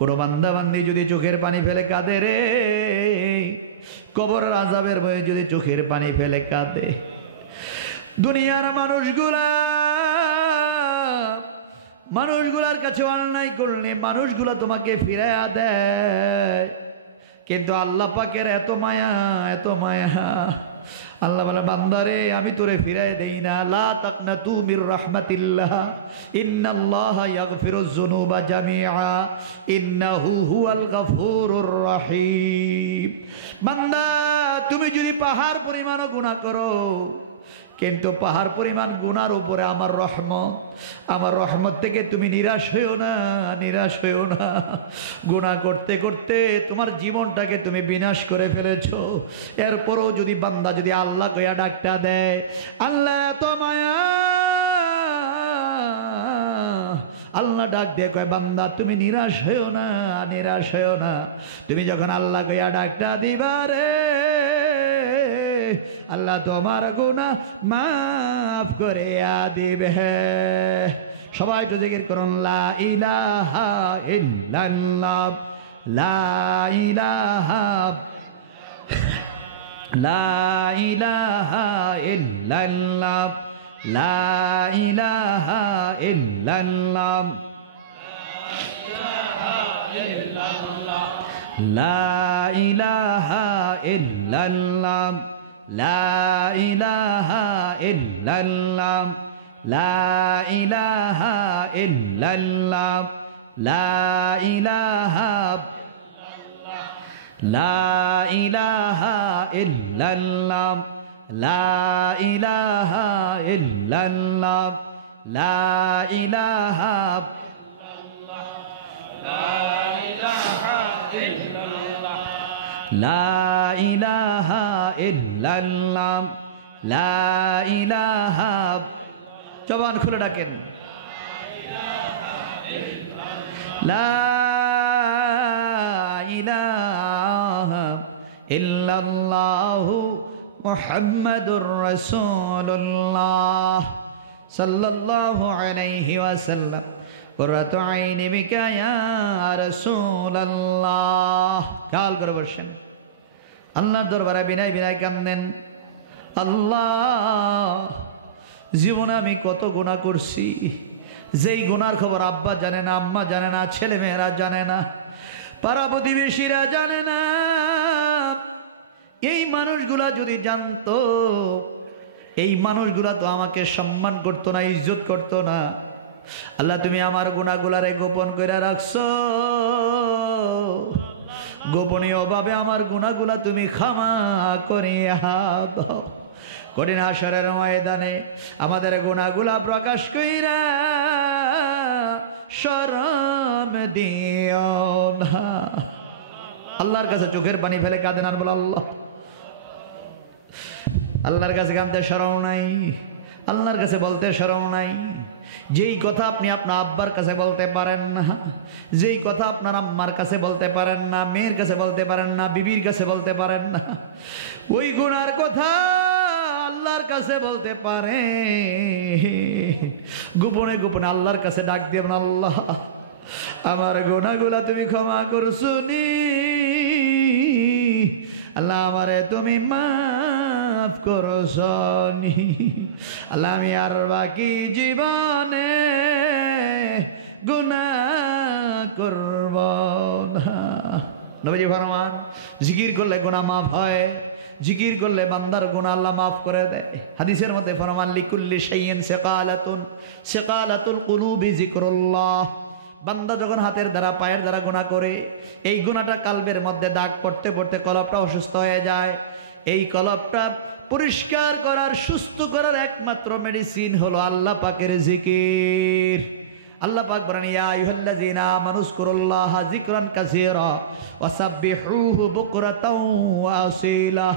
কোনো বান্দা বান্দি যদি চোখের পানি ফেলে কাঁদে রে, কবরের আযাবের ভয়ে যদি চোখের পানি ফেলে কাঁদে, দুনিয়ার মানুষগুলার কাছে অন্যায় করলে মানুষগুলা তোমাকে ফিরাইয়া দেয়, কিন্তু আল্লাহ পাকের এত মায়া, এত মায়া। আল্লাহ বলে, বান্দারে আমি তোরে ফিরাই দেই না। লা তাকনাতু মির রাহমাতিল্লাহ, ইন্নাল্লাহা ইয়াগফিরুয যুনুবা জামিআ, ইন্নাহু হুয়াল গফুরুর রহিম। বান্দা, তুমি যদি পাহাড় পরিমাণও গুনাহ করো, কিন্তু পাহাড় পরিমাণ গুনার উপরে আমার রহমত থেকে তুমি নিরাশ হইও না, নিরাশ হইও না। গুনাহ করতে করতে তোমার জীবনটাকে তুমি বিনাশ করে ফেলেছো। এরপরও যদি বান্দা যদি আল্লাহ কইয়া ডাকটা দেয়, আল্লাহ এত মায়া, আল্লাহ ডাক দিয়ে কয়, বান্দা তুমি নিরাশ হইও না, নিরাশ হইও না। তুমি যখন আল্লাহ কইয়া ডাকটা দিবা রে, আল্লাহ তোমার গুনাহ মাফ করে দিবে। সবাই তো জিকির করুন, লা ইলাহা ইল্লাল্লাহ, লা ইলাহা, লা ইলাহা ইল্লাল্লাহ, লা ইলাহা ইল্লাল্লাহ, লা ইলাহা ইল্লাল্লাহ, লা ইলাহা ইল্লাল্লাহ, লা ইলাহা ইল্লাল্লাহ, লা ইলাহা, লা ইলাহা ইল্লাল্লাহ, লা ইলাহা ইল্লাল্লাহ, লা ইলাহা, লা ইলাহা ইল্লাল্লাহ, লা ইলাহা ইল্লাল্লাহ, লা ইলাহা। জবান খুলে ডাকেন, লা ইলাহা ইল্লাল্লাহু মুহাম্মাদুর রাসূলুল্লাহ সাল্লাল্লাহু আলাইহি ওয়াসাল্লাম। কুররাতু আইনি বিকা ইয়া রাসূলুল্লাহ। কাল করে বসেন, আল্লাহর দরবারে বিনয় বিনয় কান্দেন, আল্লাহ জীবনে আমি কত গুনাহ করছি, যেই গুনার খবর আব্বা জানে না, আম্মা জানে না, ছেলে মেয়েরা জানে না, পাড়া প্রতিবেশীরা জানে না। এই মানুষগুলা যদি জানতো, এই মানুষগুলা তো আমাকে সম্মান করতো না, ইজ্জত করতো না। আল্লাহ তুমি আমার গুনাহগুলারে গোপন করে রাখছো, গোপনীয় ভাবে আমার গুনাহগুলা তুমি ক্ষমা করিয়া দাও। কঠিন হাসরের ময়দানে আমাদের গুনাহগুলা প্রকাশ কইরা শরম দিও না। আল্লাহর কাছে চোখের পানি ফেলে কাঁদেন আর বল, আল্লাহ। আল্লাহর কাছে কাঁদতে শরম নাই, আল্লাহর কাছে বলতে শরম নাই। যেই কথা আপনি আপনার আব্বার কাছে বলতে পারেন না, যেই কথা আপনার আম্মার কাছে বলতে পারেন না, মেয়ের কাছে বলতে পারেন না, বিবির কাছে বলতে পারেন না, ওই গুনার কথা আল্লাহর কাছে বলতে পারে। গোপনে গোপনে আল্লাহর কাছে ডাক দিবেন, আল্লাহ আমার গুনাহগুলা তুমি ক্ষমা করছুনি, আল্লাহ আমারে তুমি মাফ করছনি। আল্লাহ আমি আর বাকি জীবনে গুনাহ করব না। নবীজি ফরমান, জিকির করলে গুনাহ মাফ হয়, জিকির করলে বান্দার গুনাহ আল্লাহ মাফ করে দেয়। হাদিসের মধ্যে ফরমান, লিকুল্লি শাইইন সিকালাতুন, সিকালাতুল কুলুবি যিকরুল্লাহ। বান্দা যখন হাতের দ্বারা পায়ের দ্বারা গুনাহ করে, এই গুনাহটা কালবের মধ্যে দাগ পড়তে পড়তে কলবটা অসুস্থ হয়ে যায়। এই কলবটা পরিষ্কার করার, সুস্থ করার একমাত্র মেডিসিন হলো আল্লাহ পাকের জিকির। আল্লাহ পাক বলেন, ইয়া আইয়ুহাল্লাযীনা আমানু যিকরান কাসীরা ওয়াসাব্বিহুহু বুকরাতাও ওয়া আসীলা।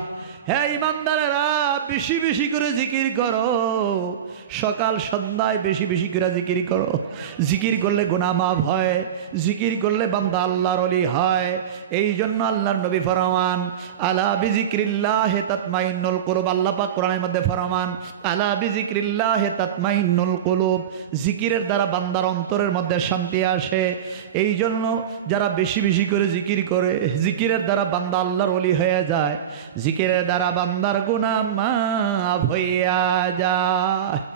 হে ইমানদারেরা, বেশি বেশি করে জিকির করো, সকাল সন্ধ্যায় বেশি বেশি করে জিকির করো। জিকির করলে গুনাহ মাফ হয়, জিকির করলে বান্দা আল্লাহর ওলি হয়। এই জন্য আল্লাহর নবী ফরমান, আলা বিজিক্রিল্লাহি তাতমাইন্নুল কুলুব। আল্লাহ পাক কোরআনের মধ্যে ফরমান, আলা বিজিক্রিল্লাহি তাতমাইন্নুল কুলুব। জিকিরের দ্বারা বান্দার অন্তরের মধ্যে শান্তি আসে। এই জন্য যারা বেশি বেশি করে জিকির করে, জিকিরের দ্বারা বান্দা আল্লাহর ওলি হয়ে যায়, জিকিরের দ্বারা বান্দার গুনাহ মাফ হইয়া যায়।